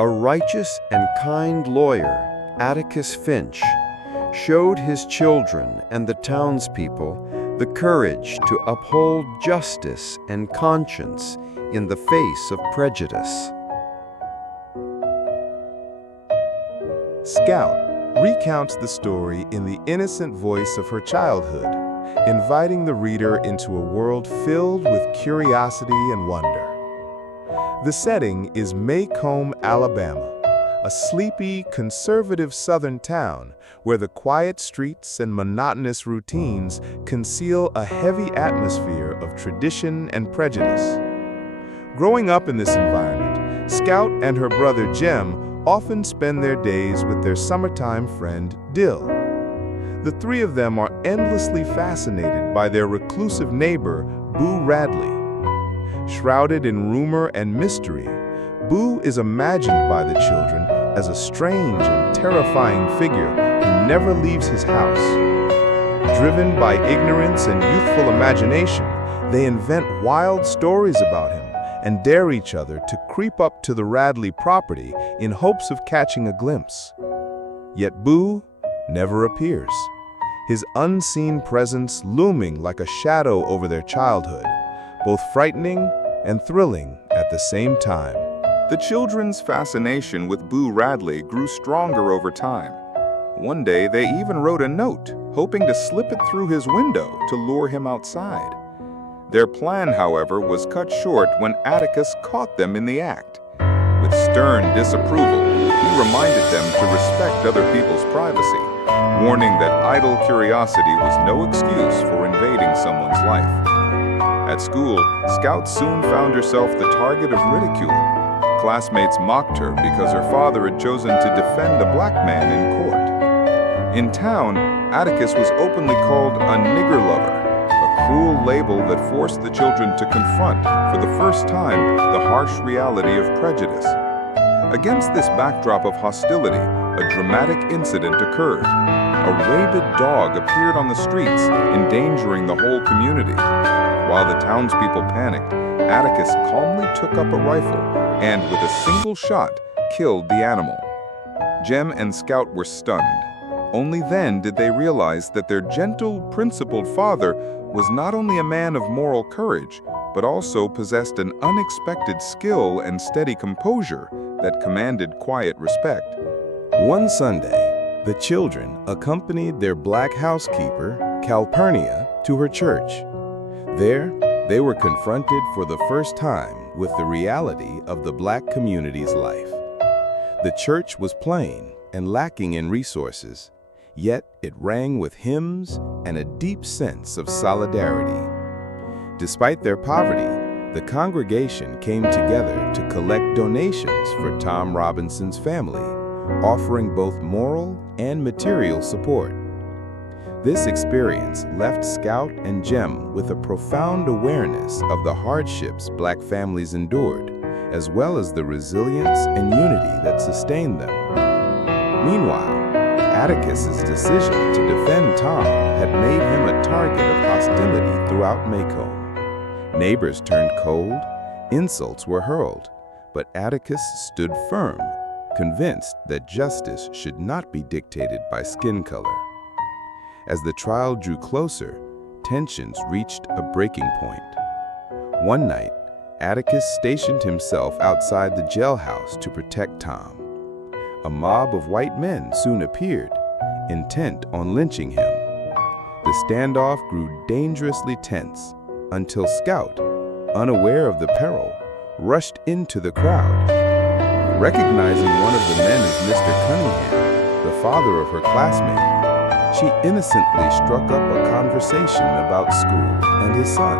A righteous and kind lawyer, Atticus Finch, showed his children and the townspeople the courage to uphold justice and conscience in the face of prejudice. Scout recounts the story in the innocent voice of her childhood, inviting the reader into a world filled with curiosity and wonder. The setting is Maycomb, Alabama, a sleepy, conservative southern town where the quiet streets and monotonous routines conceal a heavy atmosphere of tradition and prejudice. Growing up in this environment, Scout and her brother Jem often spend their days with their summertime friend Dill. The three of them are endlessly fascinated by their reclusive neighbor, Boo Radley. Shrouded in rumor and mystery, Boo is imagined by the children as a strange and terrifying figure who never leaves his house. Driven by ignorance and youthful imagination, they invent wild stories about him and dare each other to creep up to the Radley property in hopes of catching a glimpse. Yet Boo never appears, his unseen presence looming like a shadow over their childhood, both frightening and thrilling at the same time. The children's fascination with Boo Radley grew stronger over time. One day, they even wrote a note, hoping to slip it through his window to lure him outside. Their plan, however, was cut short when Atticus caught them in the act. With stern disapproval, he reminded them to respect other people's privacy, warning that idle curiosity was no excuse for invading someone's life. At school, Scout soon found herself the target of ridicule. Classmates mocked her because her father had chosen to defend a black man in court. In town, Atticus was openly called a nigger lover, a cruel label that forced the children to confront, for the first time, the harsh reality of prejudice. Against this backdrop of hostility, a dramatic incident occurred. A rabid dog appeared on the streets, endangering the whole community. While the townspeople panicked, Atticus calmly took up a rifle and, with a single shot, killed the animal. Jem and Scout were stunned. Only then did they realize that their gentle, principled father was not only a man of moral courage, but also possessed an unexpected skill and steady composure that commanded quiet respect. One Sunday, the children accompanied their black housekeeper, Calpurnia, to her church. There, they were confronted for the first time with the reality of the black community's life. The church was plain and lacking in resources, yet it rang with hymns and a deep sense of solidarity. Despite their poverty, the congregation came together to collect donations for Tom Robinson's family, offering both moral and material support. This experience left Scout and Jem with a profound awareness of the hardships black families endured, as well as the resilience and unity that sustained them. Meanwhile, Atticus's decision to defend Tom had made him a target of hostility throughout Maycomb. Neighbors turned cold, insults were hurled, but Atticus stood firm, convinced that justice should not be dictated by skin color. As the trial drew closer, tensions reached a breaking point. One night, Atticus stationed himself outside the jailhouse to protect Tom. A mob of white men soon appeared, intent on lynching him. The standoff grew dangerously tense until Scout, unaware of the peril, rushed into the crowd. Recognizing one of the men as Mr. Cunningham, the father of her classmate, she innocently struck up a conversation about school and his son.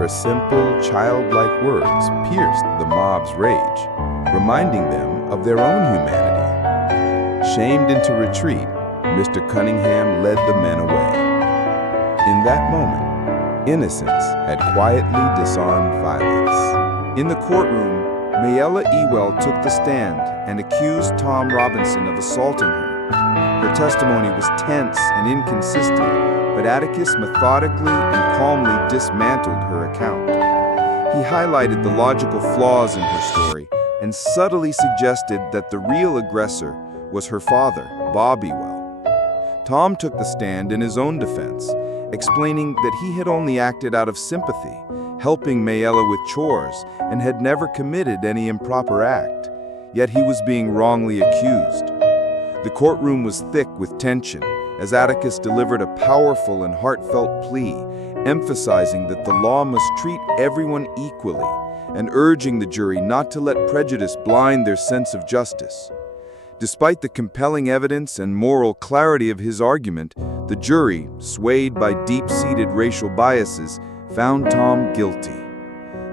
Her simple, childlike words pierced the mob's rage, reminding them of their own humanity. Shamed into retreat, Mr. Cunningham led the men away. In that moment, innocence had quietly disarmed violence. In the courtroom, Mayella Ewell took the stand and accused Tom Robinson of assaulting her. Her testimony was tense and inconsistent, but Atticus methodically and calmly dismantled her account. He highlighted the logical flaws in her story, and subtly suggested that the real aggressor was her father, Bob Ewell. Tom took the stand in his own defense, explaining that he had only acted out of sympathy, helping Mayella with chores, and had never committed any improper act. Yet he was being wrongly accused. The courtroom was thick with tension as Atticus delivered a powerful and heartfelt plea, emphasizing that the law must treat everyone equally and urging the jury not to let prejudice blind their sense of justice. Despite the compelling evidence and moral clarity of his argument, the jury, swayed by deep-seated racial biases, found Tom guilty.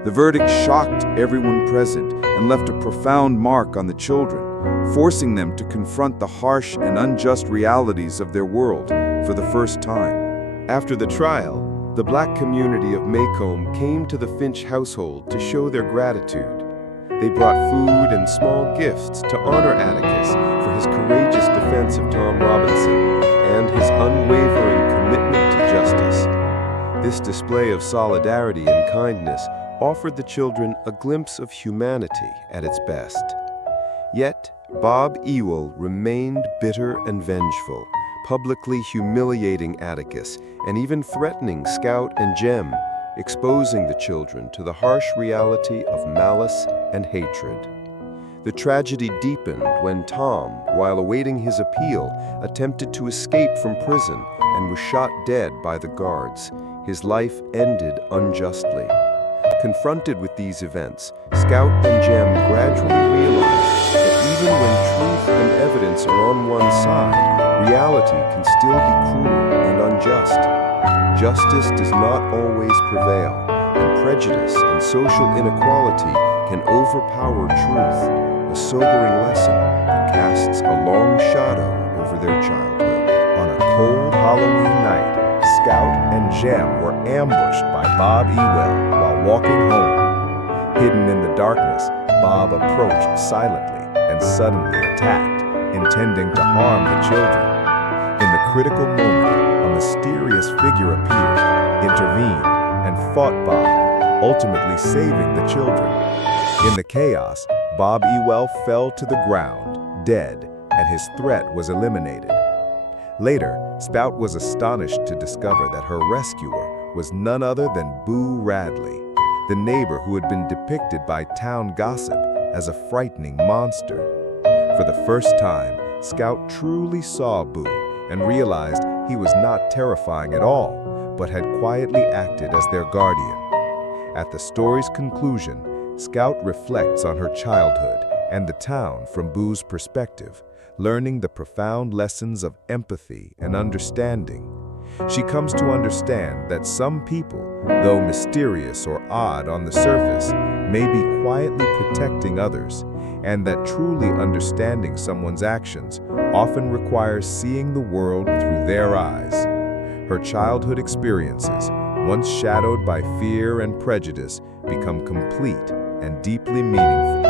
The verdict shocked everyone present and left a profound mark on the children, forcing them to confront the harsh and unjust realities of their world for the first time. After the trial, the black community of Maycomb came to the Finch household to show their gratitude. They brought food and small gifts to honor Atticus for his courageous defense of Tom Robinson and his unwavering commitment to justice. This display of solidarity and kindness offered the children a glimpse of humanity at its best. Yet, Bob Ewell remained bitter and vengeful, publicly humiliating Atticus and even threatening Scout and Jem, exposing the children to the harsh reality of malice and hatred. The tragedy deepened when Tom, while awaiting his appeal, attempted to escape from prison and was shot dead by the guards. His life ended unjustly. Confronted with these events, Scout and Jem gradually realized that even when truth and evidence are on one side, reality can still be cruel and unjust. Justice does not always prevail, and prejudice and social inequality can overpower truth, a sobering lesson that casts a long shadow over their childhood. On a cold Halloween night, Scout and Jem were ambushed by Bob Ewell while walking home. Hidden in the darkness, Bob approached silently and suddenly attacked, intending to harm the children. In the critical moment, a mysterious figure appeared, intervened, and fought Bob, ultimately saving the children. In the chaos, Bob Ewell fell to the ground, dead, and his threat was eliminated. Later, Scout was astonished to discover that her rescuer was none other than Boo Radley, the neighbor who had been depicted by town gossip as a frightening monster. For the first time, Scout truly saw Boo and realized he was not terrifying at all, but had quietly acted as their guardian. At the story's conclusion, Scout reflects on her childhood and the town from Boo's perspective, learning the profound lessons of empathy and understanding. She comes to understand that some people, though mysterious or odd on the surface, may be quietly protecting others, and that truly understanding someone's actions often requires seeing the world through their eyes. Her childhood experiences, once shadowed by fear and prejudice, become complete and deeply meaningful.